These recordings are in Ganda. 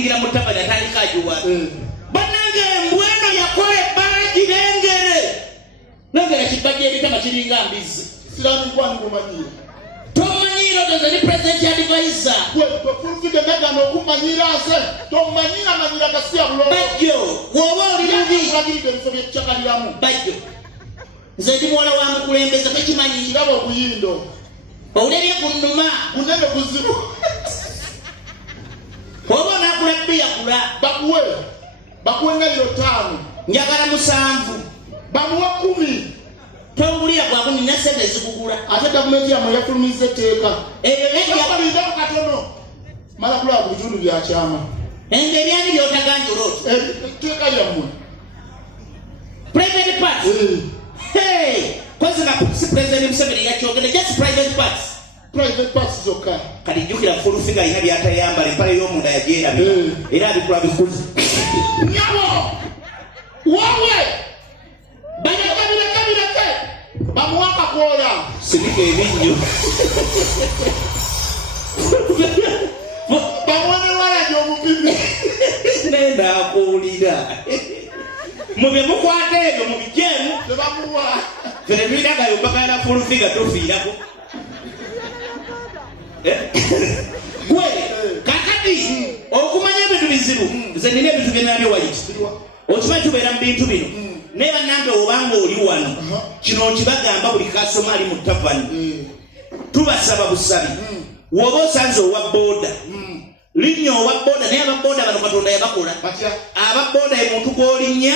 kuyingira mu tabani atandika ajuwa bannange mbweno yakola ebbala girengere nongera kibajja ebitama kiringa mbizi sirani kwani kumanyira tomanyira odoze ni president advisor fulufide megano okumanyira nse tomanyira manyira kasiya bulo bajjo woba oli mubi kulagiride ebifo byetucakaliramu bajjo nze ndi muwala wa mukulembeza tekimanyi kiraba obuyindo owulebye kunnuma kunene kuzibu oba onakula biyakula bakuwe ng'ebiro 5 njagala 7 bamuwa 10 tongulira gwakuni nasente zikugula ate gavumenti yamwe yafulumiza etteeka ebyo balindaku katono mala kulaba ku bitundu byakyama engeri ani byotaganja olwoti etteeka lyammwe private parts kwanza si president Museveni yakyogedde just private parts zokka kati jjukira fulufiga alina byatayambala empale y'omunda yagyerabira era abikula bikuzi nyabo wowe bireke bamuwaka kwola sibika ebinnyo bamuwane wala gy'omupipi nenda akuwulira mubye mukwata ebyo mubijeemu tebamuwa ferebiragayo bakala fulufiga tofiirako gwe kakati okumanya ebintu bizibu nze nina ebintu byenabyo wayiti okimanyi tubeera mu bintu bino naye bannange obanga oli wano kino nkibagamba buli kasoma ali mu tavani tubasaba busabi woba osanze owa booda linnya owa booda naye ababooda bano katonda yabakola ababooda omuntu gw'olinnya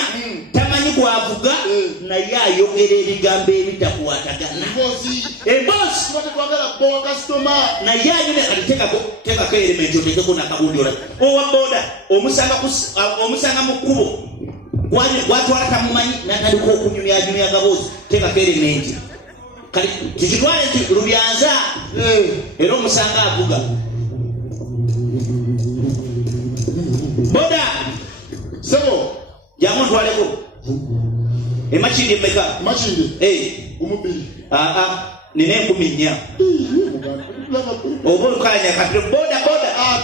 tamanyi gwavuga naye ayogera ebigambo ebitakwatagana emboozi naye ayine alitekako elementi otekeko nakabundi ola owa booda omusanga mu kkubo gwatwala tamumanyi natandika okunyumyajumya gaboozi tekako elementi kati tikitwale nti lubyanza era omusanga avuga boda sebo jamu ntwaleko emakindi emeka umubiri nina 10 oba olukanya kati boda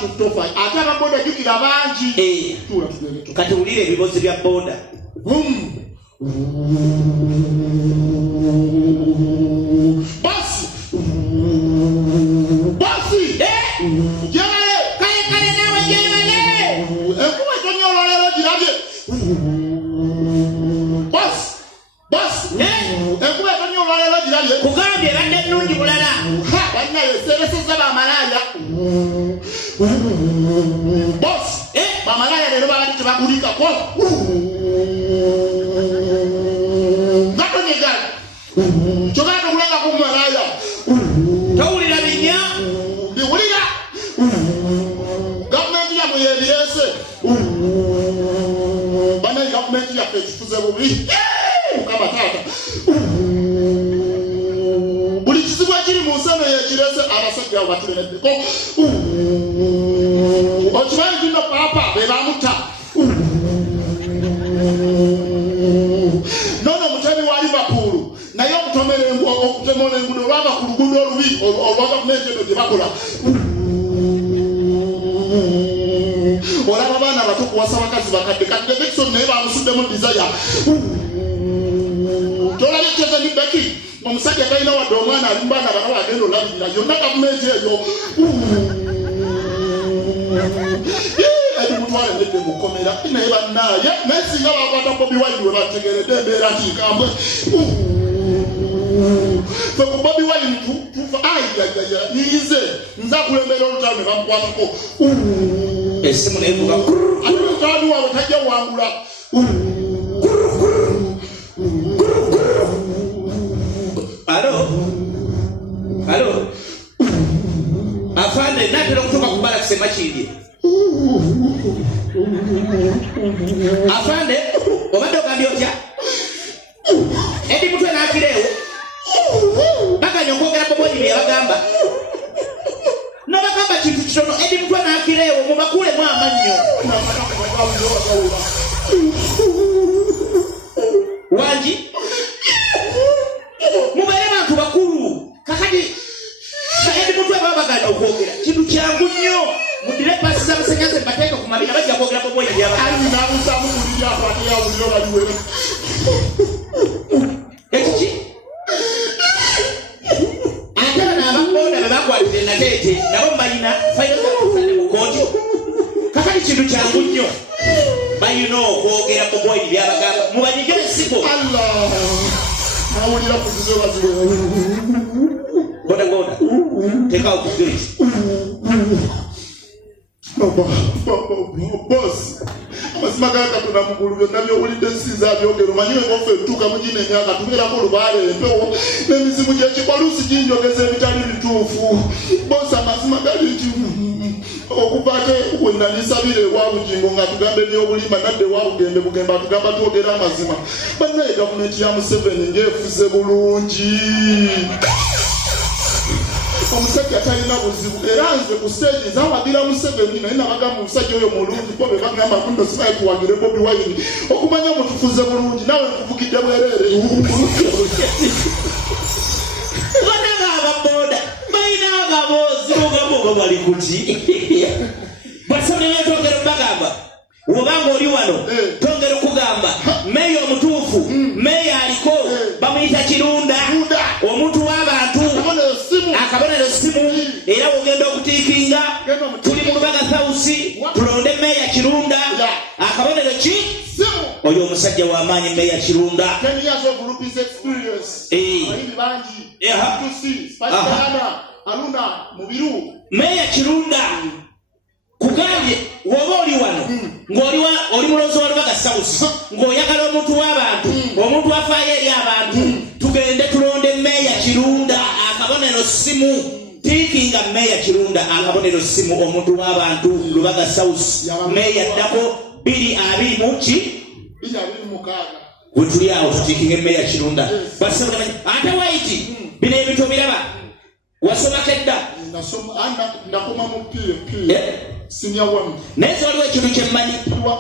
tutofa ate ababoda jukira bangi kati wulira ebibozi bya boda basi kale nawe jemale ekuba tonyololero girabye basi ekuba tonyololero girabye kugambye badde nnungi bulala bannaye sereseza bamalaya bamalaya lero babali tebagulikako gatonyegala kyogala tokulanga ku malaya towulira binya biwulira gavumenti yamwe yebirese banaye gavumenti yaffe ekifuze bubi mukama taata buli kizibu ekiri mu nseno yekirese abasajja abo batulemeddeko okimanyi kino paapa be bamutta nono omutemi wa Liverpool naye okutemola engudo olwava ku luguudo olubi olwa gavumenti eno gye bakola olaba abaana bato kuwasa bakazi bakadde kadde Jackson naye bamusuddemu desire tolabye kyeze ni Becky omusajja talina wadde omwana ali mu baana bana wagenda olabirira yonna gavumenti eyo mutwale ndette mukomera naye bannaye naye singa bakwata Bobi Wine we bategeredde embeera nkambwe fe ku Bobi Wine tufa ayayaya nize nza kulembera olutalo ne bamukwatako esimu nevuga ate mutwali waabwe tajja wangula alo afande natera kutoka kubala kusema chidi afande obadde ogambye otya edi mutwe nakireewo baganya okwogera Bobi bye yabagamba nabagamba kintu kitono edi mutwe nakireewo mubakule mu amannyo kuziro baliwera ekiki ate n'ababoda bebakwatire nateete nabo balina fayozasane mu kooti kakali kintu kyangu nnyo balina okwogera ku bwoli byabagamba mubanyigire sigo Allah awulira kuziro baziwera boda tekawo kugiriti boss amazima gakatona mugulu byonna byowulidde ensinza byogero manyiwe ngofe ebituuka mugina emyaka tubeerako olubaale empewo n'emizimu gyekikwaluusi ginjogeza ebitali bituufu boss amazima gali nti okuva ate wena nisabire ewa bugingo nga tugamba ebyobulimba nadde ewa bugembe bugembe atugamba twogera amazima bannaye gavumenti ya Museveni ng'efuze bulungi omusajja talina buzibu era nze ku stage zawagira Museveni naye nabagamba omusajja oyo mulungi bo bebagamba kundo sibaye tuwagire Bobi Wine okumanya mutufuze bulungi nawe nkuvugidde bwerere banaga ababoda balina agabozi ogaboga bali kuti basabye tongera bagamba wobanga oli wano tongera okugamba meya omutuufu meya aliko bamuyita Kirunda omuntu w'abantu akabonero simu era wogenda okutiikinga tuli mu Lubaga South tulonde meya Kirunda akabonero ki oyo omusajja w'amaanyi meya Kirunda 10 years of Rupees experience ayini bangi aluna mubiru meya Kirunda kugambye woba oli wano ng'oli mulozi wa Lubaga South ng'oyagala omuntu w'abantu omuntu afaayo eri abantu tugende tulonde meya Kirunda akabonero simu tiikinga meya Kirunda akabonero simu omuntu w'abantu Lubaga South meya ddako 226 wetuli awo tutiikinga meya Kirunda ate waiti bino ebintu biraba wasomako edda ndakoma mu PFP senior one nezo waliwo ekintu kyemmanyi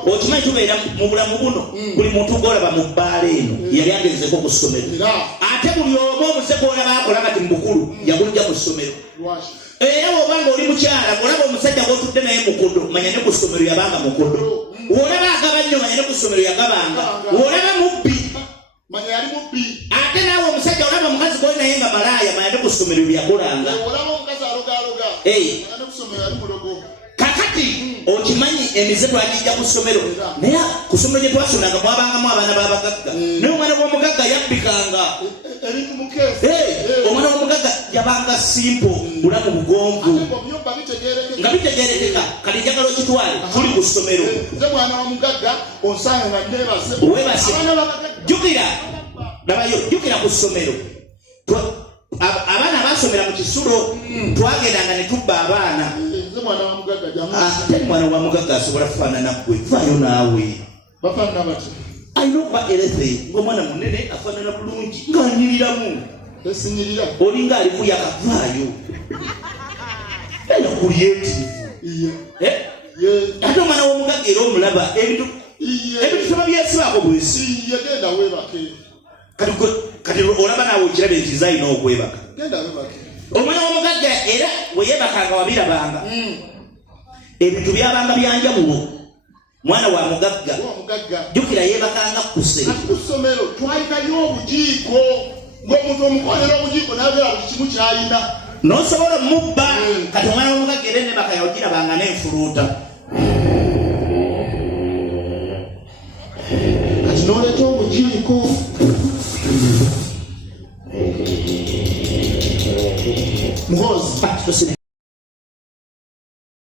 okimanyi tubeera mu bulamu buno buli muntu gwolaba mu bbaala eno yali agezeko ku ssomero ate buli omu omuze gwolaba akola kati mubukulu yagulija mu ssomero era wobanga oli mukyala olaba omusajja gwotudde naye mukodo manya ne ku ssomero yabanga mukodo wolaba agaba nnyo manya ne ku ssomero yagabanga wolaba mubbi manya yali mubbi ate naawe omusajja olaba omukazi gwoli naye nga malaaya manya ne ku ssomero byakolanga olaba omukazi alogaloga manya ne ku ssomero yali mulogo kakati okimanyi emize twagijja ku ssomero naye ku ssomero gye twasomanga mwabangamu abaana b'abagagga naye omwana w'omugagga yabbikanga omwana w'omugagga yabanga simpo bulamu bugonvu nga bitegeerekeka kati njagala okitwale tuli ku ssomero webase jjukira ku ssomero abaana basomera mu kisulo twagendanga ne tubba abaana ate mwana wa mugagga asobola kufaanana ggwe faayo naawe alina okuba erese ng'omwana munene afaanana bulungi ng'anyiriramu olinga ali kuyakavaayo era kulyetivu ate omwana w'omugagga era omulaba ebintu toba byesibaako bwesi kati olaba naawe okiraba ekiza alina okwebaka omwana w'omugagga era weyebakanga wabirabanga ebintu byabanga byanjawulo mwana wa mugagga jjukira yeebakanga ku ssomero twalinayo obujiiko ng'omuntu omukolera obujiiko nabeera buli kimu kyalina n'osobola omubba kati omwana w'omugagga era enebaka yawogirabanga n'enfuluuta kati n'oleta obujiiko muhozi